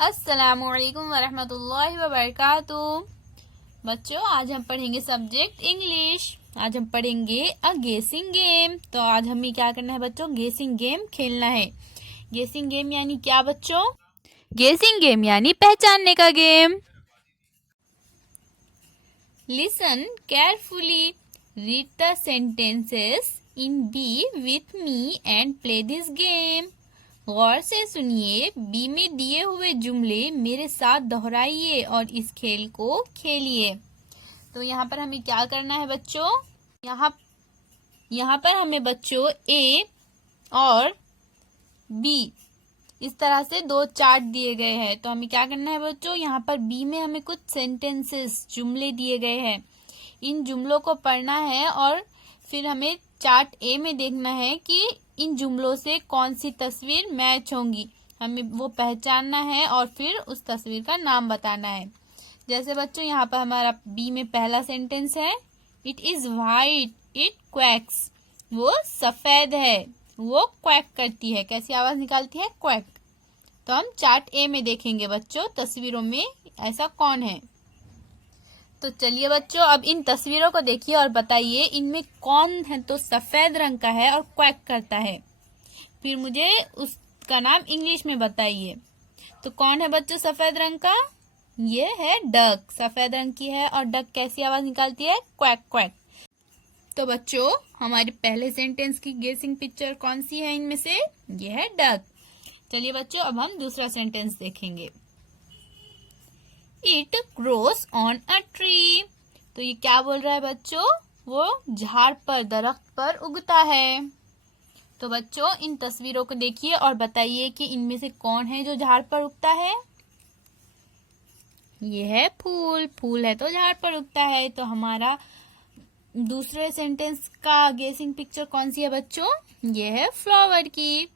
अस्सलामुअलैकुम वरहमतुल्लाहि वबरकातुहू। बच्चों, आज हम पढ़ेंगे सब्जेक्ट इंग्लिश। आज हम पढ़ेंगे अ गेसिंग गेम। तो आज हमें क्या करना है बच्चों? गेसिंग गेम खेलना है। गेसिंग गेम यानी क्या बच्चों? गेसिंग गेम यानी पहचानने का game. Listen carefully, read the sentences in be with me and play this game. गौर से सुनिए, बी में दिए हुए जुमले मेरे साथ दोहराइए और इस खेल को खेलिए। तो यहाँ पर हमें क्या करना है बच्चों? यहाँ पर हमें बच्चों ए और बी इस तरह से दो चार्ट दिए गए हैं। तो हमें क्या करना है बच्चों? यहाँ पर बी में हमें कुछ सेंटेंसेस जुमले दिए गए हैं। इन जुमलों को पढ़ना है और फिर हमें चार्ट ए में देखना है कि इन जुमलों से कौन सी तस्वीर मैच होंगी। हमें वो पहचानना है और फिर उस तस्वीर का नाम बताना है। जैसे बच्चों, यहाँ पर हमारा बी में पहला सेंटेंस है, it is white it quacks. वो सफेद है, वो क्वैक करती है। कैसी आवाज निकालती है? क्वैक। तो हम चार्ट ए में देखेंगे बच्चों, तस्वीरों में ऐसा कौन है। तो चलिए बच्चों, अब इन तस्वीरों को देखिए और बताइए इनमें कौन है तो सफेद रंग का है और क्वैक करता है। फिर मुझे उसका नाम इंग्लिश में बताइए। तो कौन है बच्चों सफेद रंग का? ये है डक। सफेद रंग की है और डक कैसी आवाज निकालती है? Quack quack. तो बच्चों, हमारे पहले सेंटेंस की गेसिंग पिक्चर कौन सी है इनमें से? ये है डक। चलिए बच्चों, अब हम दूसरा सेंटेंस देखेंगे। It grows on a tree. तो ये क्या बोल रहा है बच्चों? वो झाड़ पर, दरख्त पर उगता है। तो बच्चों, इन तस्वीरों को देखिए और बताइए कि इनमें से कौन है जो झाड़ पर उगता है? ये है फूल। फूल है तो झाड़ पर उगता है। तो हमारा दूसरे सेंटेंस का गेसिंग पिक्चर कौन सी है बच्चों? ये है फ्लावर की।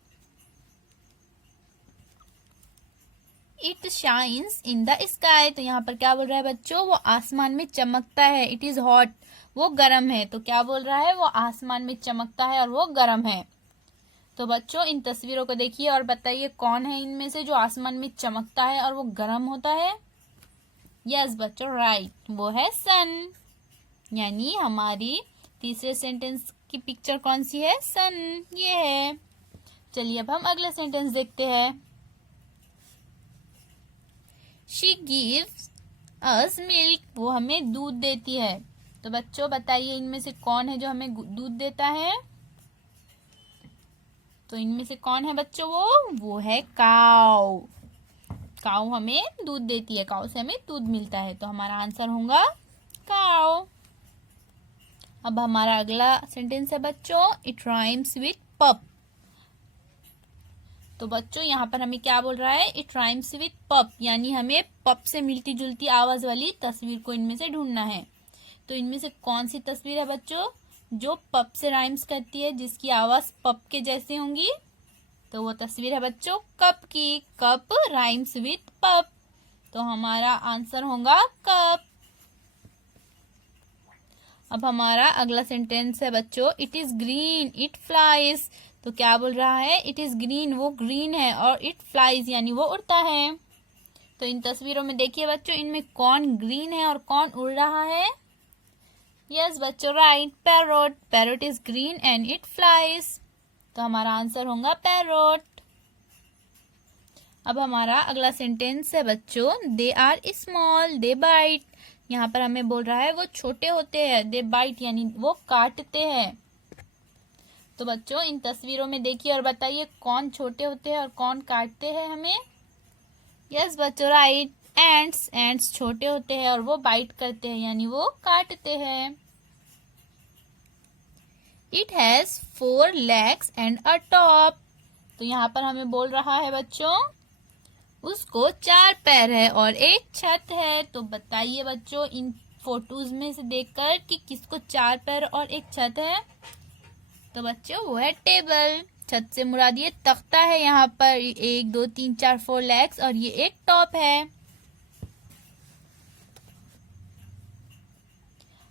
It shines in the sky. तो यहाँ पर क्या बोल रहा है बच्चों? वो आसमान में चमकता है। इट इज हॉट, वो गर्म है। तो क्या बोल रहा है? वो आसमान में चमकता है और वो गर्म है। तो बच्चों, इन तस्वीरों को देखिए और बताइए कौन है इनमें से जो आसमान में चमकता है और वो गर्म होता है? यस बच्चों, राइट, वो है सन। यानी हमारी तीसरे सेंटेंस की पिक्चर कौन सी है? सन, ये है। चलिए अब हम अगला सेंटेंस देखते हैं। She gives us milk. वो हमें दूध देती है। तो बच्चों बताइए इनमें से कौन है जो हमें दूध देता है? तो इनमें से कौन है बच्चों? वो है काऊ। काऊ हमें दूध देती है। काऊ से हमें दूध मिलता है। तो हमारा आंसर होगा काऊ। अब हमारा अगला सेंटेंस है बच्चों, इट राइम्स विथ पप। तो बच्चों, यहाँ पर हमें क्या बोल रहा है? इट राइम्स विथ पप, यानी हमें पप से मिलती जुलती आवाज वाली तस्वीर को इनमें से ढूंढना है। तो इनमें से कौन सी तस्वीर है बच्चों जो पप से राइम्स करती है, जिसकी आवाज पप के जैसी होंगी? तो वो तस्वीर है बच्चों कप की। कप राइम्स विथ पप। तो हमारा आंसर होगा कप। अब हमारा अगला सेंटेंस है बच्चों, it is green it flies. तो क्या बोल रहा है? इट इज ग्रीन, वो ग्रीन है, और इट फ्लाइज यानी वो उड़ता है। तो इन तस्वीरों में देखिए बच्चों, इनमें कौन ग्रीन है और कौन उड़ रहा है? यस बच्चों, right, parrot. Parrot is green and it flies. तो हमारा आंसर होगा पैरोट। अब हमारा अगला सेंटेंस है बच्चों, they are small they bite. यहाँ पर हमें बोल रहा है वो छोटे होते हैं। दे बाइट यानी वो काटते हैं। तो बच्चों, इन तस्वीरों में देखिए और बताइए कौन छोटे होते हैं और कौन काटते हैं हमें? यस बच्चों, राइट, एंट्स। एंट्स छोटे होते हैं और वो बाइट करते हैं यानी वो काटते हैं। It has 4 legs and a top. तो यहाँ पर हमें बोल रहा है बच्चों उसको 4 पैर है और एक छत है। तो बताइए बच्चों इन फोटोज में से देखकर कि किसको 4 पैर और एक छत है? तो बच्चों वो है टेबल। छत से मुराद ये तख्ता है। यहाँ पर 1 2 3 4 4 legs और ये एक टॉप है।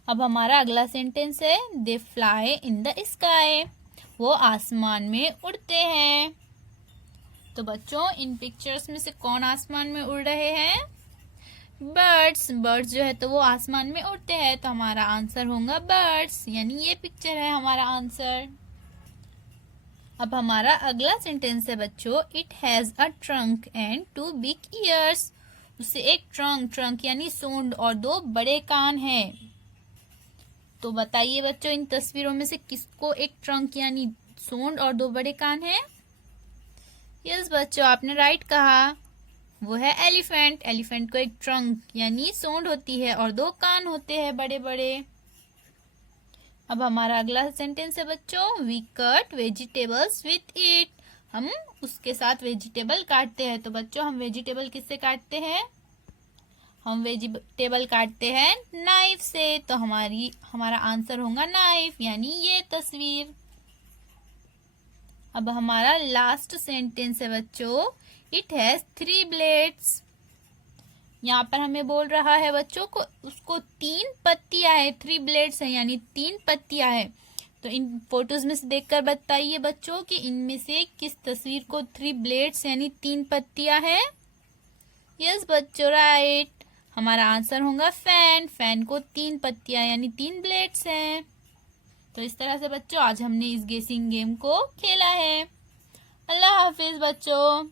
अब हमारा अगला सेंटेंस है, they fly in the sky. वो आसमान में उड़ते हैं। तो बच्चों इन पिक्चर्स में से कौन आसमान में उड़ रहे हैं? बर्ड्स। बर्ड्स जो है तो वो आसमान में उड़ते हैं, तो हमारा आंसर होगा बर्ड्स, यानी ये पिक्चर है हमारा आंसर। अब हमारा अगला सेंटेंस है बच्चों, it has a trunk and 2 big years. उसे एक ट्रंक यानी सूंड और 2 बड़े कान हैं। तो बताइए बच्चों इन तस्वीरों में से किसको एक ट्रंक यानी सूंड और 2 बड़े कान हैं? यस बच्चों, आपने राइट कहा, वो है एलिफेंट। एलिफेंट को एक ट्रंक यानी सूंड होती है और 2 कान होते हैं बड़े बड़े। अब हमारा अगला सेंटेंस है बच्चों, we cut vegetables with it. हम उसके साथ वेजिटेबल काटते हैं। तो बच्चों हम वेजिटेबल किससे काटते हैं? हम वेजिटेबल काटते हैं नाइफ से। तो हमारा आंसर होगा नाइफ, यानी ये तस्वीर। अब हमारा लास्ट सेंटेंस है बच्चों, इट हैज 3 ब्लेड्स। यहाँ पर हमें बोल रहा है बच्चों को उसको 3 पत्तियां है, 3 ब्लेड्स है यानी 3 पत्तियां है। तो इन फोटोज में से देखकर बताइए बच्चों कि इनमें से किस तस्वीर को 3 ब्लेड्स यानी 3 पत्तियां है? यस बच्चों, राइट। हमारा आंसर होगा फैन। फैन को 3 पत्तियां यानी 3 ब्लेड्स हैं। तो इस तरह से बच्चों आज हमने इस गेसिंग गेम को खेला है। अल्लाह हाफिज बच्चों।